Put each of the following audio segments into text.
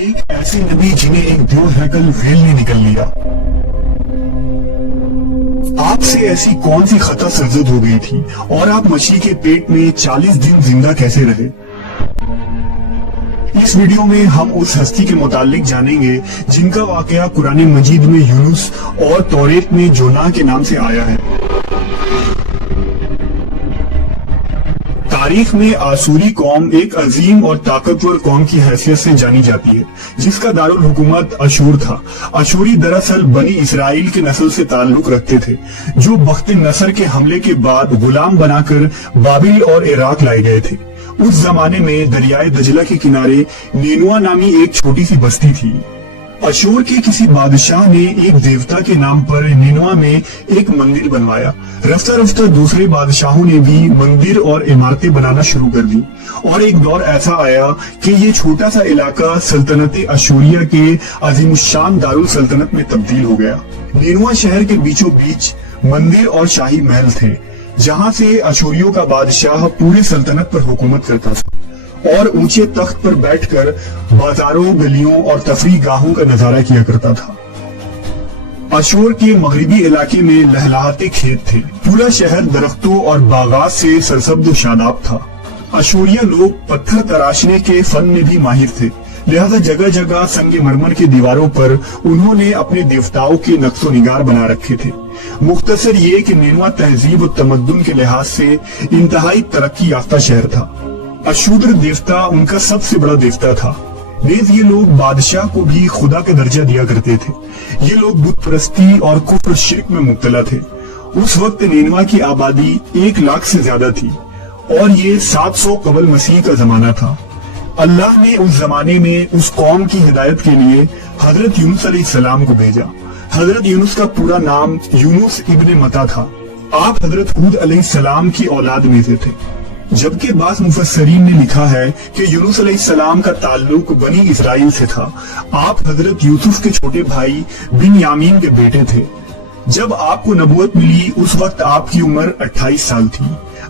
ایک ایسے نبی جنہیں ایک دیو ہیکل ویل نے نکل لیا۔ آپ سے ایسی کون سی خطا سرزد ہو گئی تھی اور آپ مچھلی کے پیٹ میں 40 دن زندہ کیسے رہے؟ اس ویڈیو میں ہم اس ہستی کے متعلق جانیں گے جن کا واقعہ قرآن مجید میں یونس اور توریت میں جونا کے نام سے آیا ہے۔ تاریخ میں آسوری قوم ایک عظیم اور طاقتور قوم کی حیثیت سے جانی جاتی ہے جس کا دارالحکومت اشور تھا۔ اشوری دراصل بنی اسرائیل کے نسل سے تعلق رکھتے تھے جو بخت نصر کے حملے کے بعد غلام بنا کر بابل اور عراق لائے گئے تھے۔ اس زمانے میں دریائے دجلہ کے کنارے نینوا نامی ایک چھوٹی سی بستی تھی۔ اشور کے کسی بادشاہ نے ایک دیوتا کے نام پر نینوا میں ایک مندر بنوایا۔ رفتہ رفتہ دوسرے بادشاہوں نے بھی مندر اور عمارتیں بنانا شروع کر دی اور ایک دور ایسا آیا کہ یہ چھوٹا سا علاقہ سلطنت اشوریہ کے عظیم الشان دارالسلطنت میں تبدیل ہو گیا۔ نینوا شہر کے بیچوں بیچ مندر اور شاہی محل تھے جہاں سے اشوریوں کا بادشاہ پورے سلطنت پر حکومت کرتا تھا اور اونچے تخت پر بیٹھ کر بازاروں، گلیوں اور تفریح گاہوں کا نظارہ کیا کرتا تھا۔ اشور کے مغربی علاقے میں لہلہاتے کھیت تھے۔ پورا شہر درختوں اور باغات سے سرسبز و شاداب تھا۔ اشوریہ لوگ پتھر تراشنے کے فن میں بھی ماہر تھے، لہذا جگہ جگہ سنگ مرمر کی دیواروں پر انہوں نے اپنے دیوتاؤں کے نقش و نگار بنا رکھے تھے۔ مختصر یہ کہ نینوا تہذیب و تمدن کے لحاظ سے انتہائی ترقی یافتہ شہر تھا۔ اشودر دیوتا ان کا سب سے بڑا دیوتا تھا۔ نیز یہ لوگ بادشاہ کو بھی خدا کا درجہ دیا کرتے تھے۔ یہ لوگ بت پرستی اور کفر شرک میں مبتلا تھے۔ اس وقت نینوا کی آبادی 1,00,000 سے زیادہ تھی اور یہ 700 قبل مسیح کا زمانہ تھا۔ اللہ نے اس زمانے میں اس قوم کی ہدایت کے لیے حضرت یونس علیہ السلام کو بھیجا۔ حضرت یونس کا پورا نام یونس ابن متا تھا۔ آپ حضرت ہود علیہ السلام کی اولاد میں سے تھے، جبکہ بعض مفسرین نے لکھا ہے کہ یونس علیہ السلام کا تعلق بنی اسرائیل سے تھا۔ آپ حضرت یوسف کے چھوٹے بھائی بن یامین کے بیٹے تھے۔ جب آپ کو نبوت ملی اس وقت آپ کی عمر 28 سال تھی۔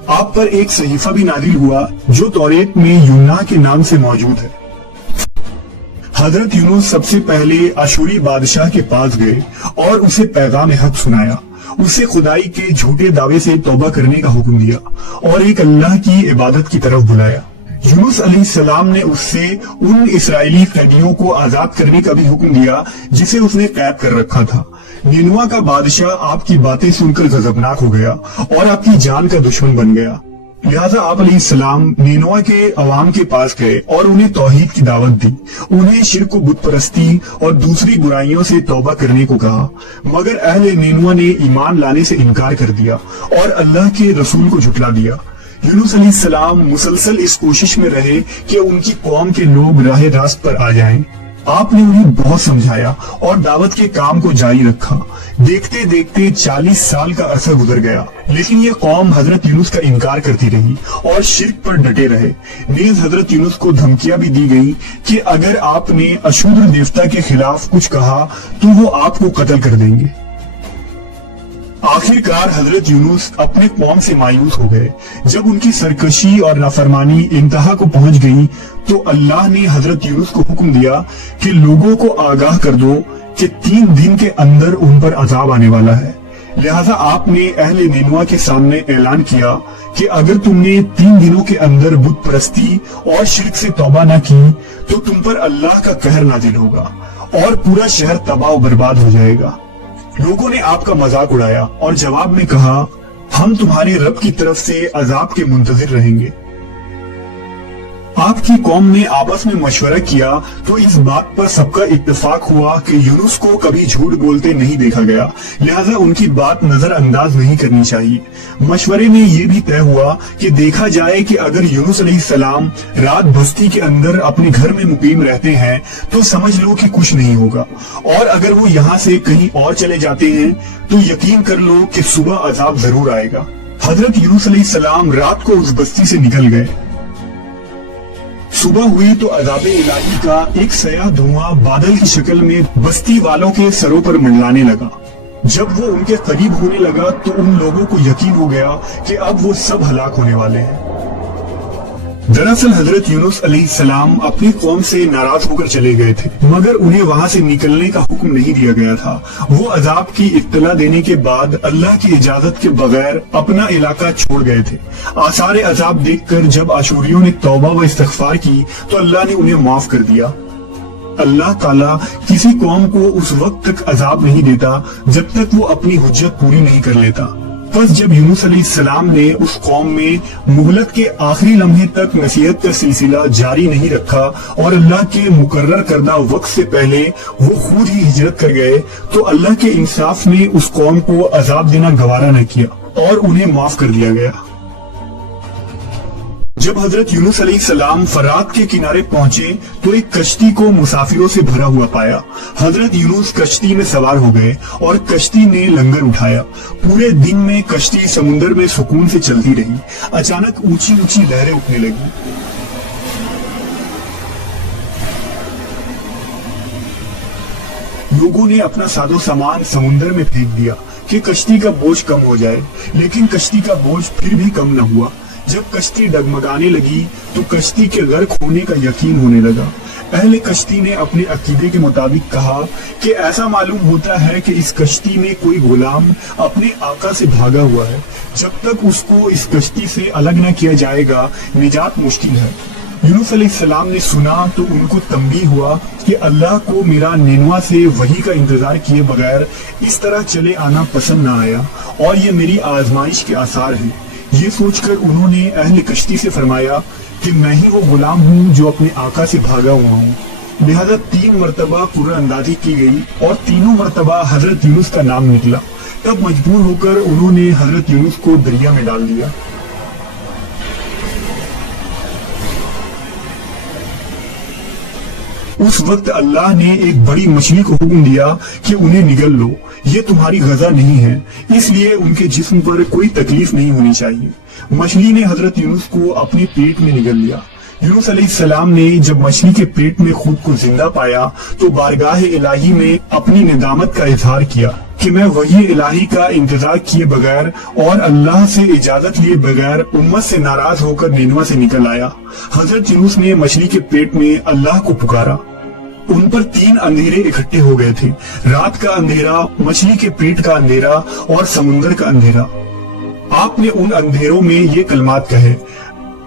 آپ پر ایک صحیفہ بھی نازل ہوا جو توریت میں یونا کے نام سے موجود ہے۔ حضرت یونس سب سے پہلے اشوری بادشاہ کے پاس گئے اور اسے پیغام حق سنایا، اسے خدائی کے جھوٹے دعوے سے توبہ کرنے کا حکم دیا اور ایک اللہ کی عبادت کی طرف بلایا۔ یونس علیہ السلام نے اس سے ان اسرائیلی قیدیوں کو آزاد کرنے کا بھی حکم دیا جسے اس نے قید کر رکھا تھا۔ نینوا کا بادشاہ آپ کی باتیں سن کر غضبناک ہو گیا اور آپ کی جان کا دشمن بن گیا، لہذا آپ علیہ السلام نینوا کے عوام کے پاس گئے اور انہیں توحید کی دعوت دی، انہیں شرک و بت پرستی اور دوسری برائیوں سے توبہ کرنے کو کہا، مگر اہل نینوا نے ایمان لانے سے انکار کر دیا اور اللہ کے رسول کو جھٹلا دیا۔ یونس علیہ السلام مسلسل اس کوشش میں رہے کہ ان کی قوم کے لوگ راہ راست پر آ جائیں۔ آپ نے انہیں بہت سمجھایا اور دعوت کے کام کو جاری رکھا۔ دیکھتے دیکھتے 40 سال کا عرصہ گزر گیا، لیکن یہ قوم حضرت یونس کا انکار کرتی رہی اور شرک پر ڈٹے رہے۔ نیز حضرت یونس کو دھمکیاں بھی دی گئی کہ اگر آپ نے اشودر دیوتا کے خلاف کچھ کہا تو وہ آپ کو قتل کر دیں گے۔ آخر کار حضرت یونس اپنے قوم سے مایوس ہو گئے۔ جب ان کی سرکشی اور نافرمانی انتہا کو پہنچ گئی تو اللہ نے حضرت یونس کو حکم دیا کہ لوگوں کو آگاہ کر دو کہ 3 دن کے اندر ان پر عذاب آنے والا ہے۔ لہذا آپ نے اہل نینوا کے سامنے اعلان کیا کہ اگر تم نے 3 دنوں کے اندر بت پرستی اور شرک سے توبہ نہ کی تو تم پر اللہ کا قہر نازل ہوگا اور پورا شہر تباہ و برباد ہو جائے گا۔ لوگوں نے آپ کا مذاق اڑایا اور جواب میں کہا، ہم تمہارے رب کی طرف سے عذاب کے منتظر رہیں گے۔ آپ کی قوم نے آپس میں مشورہ کیا تو اس بات پر سب کا اتفاق ہوا کہ یونس کو کبھی جھوٹ بولتے نہیں دیکھا گیا، لہذا ان کی بات نظر انداز نہیں کرنی چاہیے۔ مشورے میں یہ بھی طے ہوا کہ دیکھا جائے کہ اگر یونس علیہ السلام رات بستی کے اندر اپنے گھر میں مقیم رہتے ہیں تو سمجھ لو کہ کچھ نہیں ہوگا، اور اگر وہ یہاں سے کہیں اور چلے جاتے ہیں تو یقین کر لو کہ صبح عذاب ضرور آئے گا۔ حضرت یونس علیہ السلام رات کو اس بستی سے نکل گئے۔ صبح ہوئی تو عذاب الہی کا ایک سیاہ دھواں بادل کی شکل میں بستی والوں کے سروں پر منڈلانے لگا۔ جب وہ ان کے قریب ہونے لگا تو ان لوگوں کو یقین ہو گیا کہ اب وہ سب ہلاک ہونے والے ہیں۔ दरअसल हजरत यूनुस अलैहिस्सलाम अपनी कौम से नाराज होकर चले गए थे, मगर उन्हें वहां से निकलने का हुक्म नहीं दिया गया था। वो अजाब की इत्तला देने के बाद अल्लाह की इजाजत के बगैर अपना इलाका छोड़ गए थे। आसारे अजाब देखकर जब अशूरियों ने तौबा व इस्तगफार की तो अल्लाह ने उन्हें माफ कर दिया। अल्लाह ताला किसी कौम को उस वक्त तक अजाब नहीं देता जब तक वो अपनी हुज्जत पूरी नहीं कर लेता। बस जब यूनुस अलैहिस्सलाम ने उस कौम में मुहलत के आखिरी लम्हे तक नसीहत का सिलसिला जारी नहीं रखा और अल्लाह के मुकर्रर करदा वक्त से पहले वो खुद ही हिजरत कर गए, तो अल्लाह के इंसाफ ने उस कौम को अजाब देना गवारा न किया और उन्हें माफ कर दिया गया। जब हजरत यूनुस अलैहिस्सलाम फरात के किनारे पहुंचे तो एक कश्ती को मुसाफिरों से भरा हुआ पाया। हजरत यूनुस कश्ती में सवार हो गए और कश्ती ने लंगर उठाया। पूरे दिन में कश्ती समुद्र में सुकून से चलती रही। अचानक ऊंची ऊंची लहरें उठने लगी। लोगों ने अपना साजो सामान समुद्र में फेंक दिया कि कश्ती का बोझ कम हो जाए, लेकिन कश्ती का बोझ फिर भी कम न हुआ। जब कश्ती डगमगाने लगी तो कश्ती के गर्क होने का यकीन होने लगा। अहले कश्ती ने अपने अकीदे के मुताबिक कहा कि ऐसा मालूम होता है कि इस कश्ती में कोई गुलाम अपने आका से भागा हुआ है। जब तक उसको इस कश्ती से अलग न किया जाएगा निजात मुश्किल है। यूनुस अलैहिस्सलाम ने सुना तो उनको तंबीह हुआ कि अल्लाह को मेरा निनवा से वही का इंतजार किए बगैर इस तरह चले आना पसंद न आया और ये मेरी आजमाइश के आसार हैं। ये सोचकर उन्होंने अहले कश्ती से फरमाया कि मैं ही वो गुलाम हूँ जो अपने आका से भागा हुआ हूँ। लिहाजा 3 मरतबा कुर्रअंदाजी की गई और तीनों मरतबा हजरत यूनुस का नाम निकला। तब मजबूर होकर उन्होंने हजरत यूनुस को दरिया में डाल दिया। उस वक्त अल्लाह ने एक बड़ी मछली को हुक्म दिया कि उन्हें निगल लो, ये तुम्हारी गजा नहीं है, इसलिए उनके जिस्म पर कोई तकलीफ नहीं होनी चाहिए। मछली ने हजरत यूनुस को अपने पेट में निगल लिया। यूनुस अलैहिस्सलाम ने जब मछली के पेट में खुद को जिंदा पाया तो बारगाह इलाही में अपनी निदामत का इजहार किया कि मैं वही इलाही का इंतजार किए बगैर और अल्लाह से इजाजत लिए बगैर उम्मत से नाराज होकर निनवा से निकल आया। हजरत यूनुस ने मछली के पेट में अल्लाह को पुकारा। उन पर 3 अंधेरे इकट्ठे हो गए थे, रात का अंधेरा, मछली के पेट का अंधेरा और समुद्र का अंधेरा। आपने उन अंधेरों में ये कलमात कहे,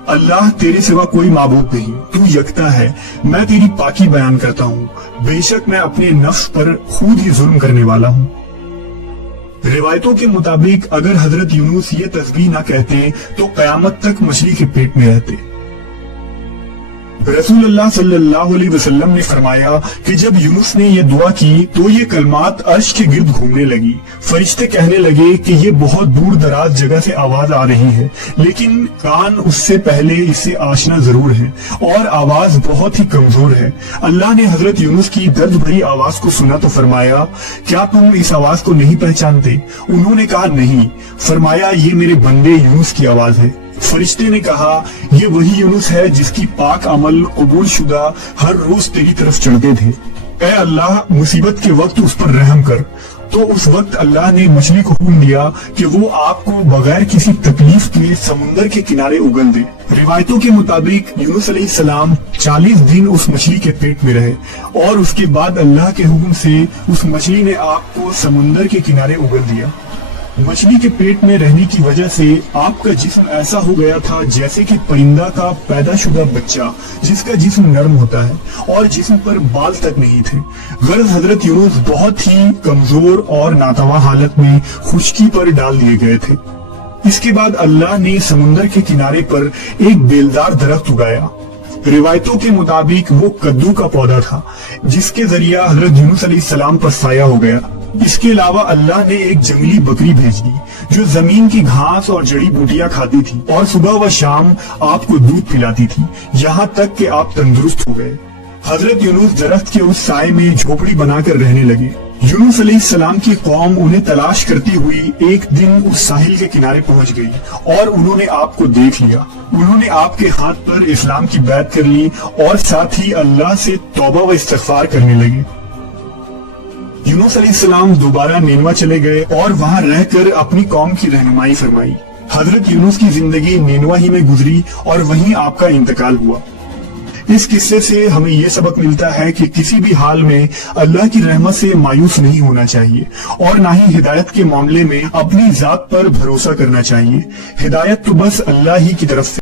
अल्लाह तेरे सिवा कोई माबूद नहीं, तू यकता है, मैं तेरी पाकी बयान करता हूँ, बेशक मैं अपने नफ्स पर खुद ही जुल्म करने वाला हूँ। रिवायतों के मुताबिक अगर हजरत यूनुस ये तस्बीह ना कहते तो कयामत तक मछली के पेट में रहते। रसूलुल्लाह सल्लल्लाहु अलैहि वसल्लम ने फरमाया कि जब यूनुस ने ये दुआ की तो ये कलमात अर्श के गिर्द घूमने लगी। फरिश्ते कहने लगे कि ये बहुत दूर दराज जगह से आवाज आ रही है, लेकिन कान उससे पहले इससे आशना जरूर है और आवाज बहुत ही कमजोर है। अल्लाह ने हजरत यूनुस की दर्द भरी आवाज को सुना तो फरमाया, क्या तुम इस आवाज को नहीं पहचानते? उन्होंने कहा नहीं। फरमाया, ये मेरे बंदे यूनुस की आवाज है। फरिश्ते ने कहा, ये वही यूनुस है जिसकी पाक अमल कबूल शुदा हर रोज तेरी तरफ चढ़ते थे। ऐ अल्लाह, मुसीबत के वक्त उस पर रहम कर। तो उस वक्त अल्लाह ने मछली को हुक्म दिया कि वो आपको बगैर किसी तकलीफ के समुंदर के किनारे उगल दे। रिवायतों के मुताबिक यूनुस अलैहिस्सलाम 40 दिन उस मछली के पेट में रहे और उसके बाद अल्लाह के हुक्म से उस मछली ने आपको समुंदर के किनारे उगल दिया। मछली के पेट में रहने की वजह से आपका जिस्म ऐसा हो गया था जैसे कि परिंदा का पैदाशुदा बच्चा जिसका जिस्म नरम होता है और जिस्म पर बाल तक नहीं थे। गर्ज हजरत यूनुस बहुत ही कमजोर और नातवा हालत में खुश्की पर डाल दिए गए थे। इसके बाद अल्लाह ने समुंदर के किनारे पर एक बेलदार दरख्त उगाया। रिवायतों के मुताबिक वो कद्दू का पौधा था जिसके जरिया हजरत यूनुस अलैहिस्सलाम पर साया हो गया। इसके अलावा अल्लाह ने एक जंगली बकरी भेज दी जो जमीन की घास और जड़ी बूटियां खाती थी और सुबह व शाम आपको दूध पिलाती थी, यहाँ तक कि आप तंदुरुस्त हो गए। हजरत यूनुस दरख्त के उस साए में झोपड़ी बनाकर रहने लगे। यूनुस अलैहिस्सलाम की कौम उन्हें तलाश करती हुई एक दिन उस साहिल के किनारे पहुंच गई और उन्होंने आपको देख लिया। उन्होंने आपके हाथ पर इस्लाम की बैत कर ली और साथ ही अल्लाह से तौबा व इस्तिग़फ़ार करने लगे। यूनुस अलैहिस्सलाम दोबारा निनवा चले गए और वहां रहकर अपनी कौम की रहनुमाई फरमाई। حضرت یونس کی زندگی نینوا ہی میں گزری اور وہیں آپ کا انتقال ہوا۔ اس قصے سے ہمیں یہ سبق ملتا ہے کہ کسی بھی حال میں اللہ کی رحمت سے مایوس نہیں ہونا چاہیے اور نہ ہی ہدایت کے معاملے میں اپنی ذات پر بھروسہ کرنا چاہیے۔ ہدایت تو بس اللہ ہی کی طرف سے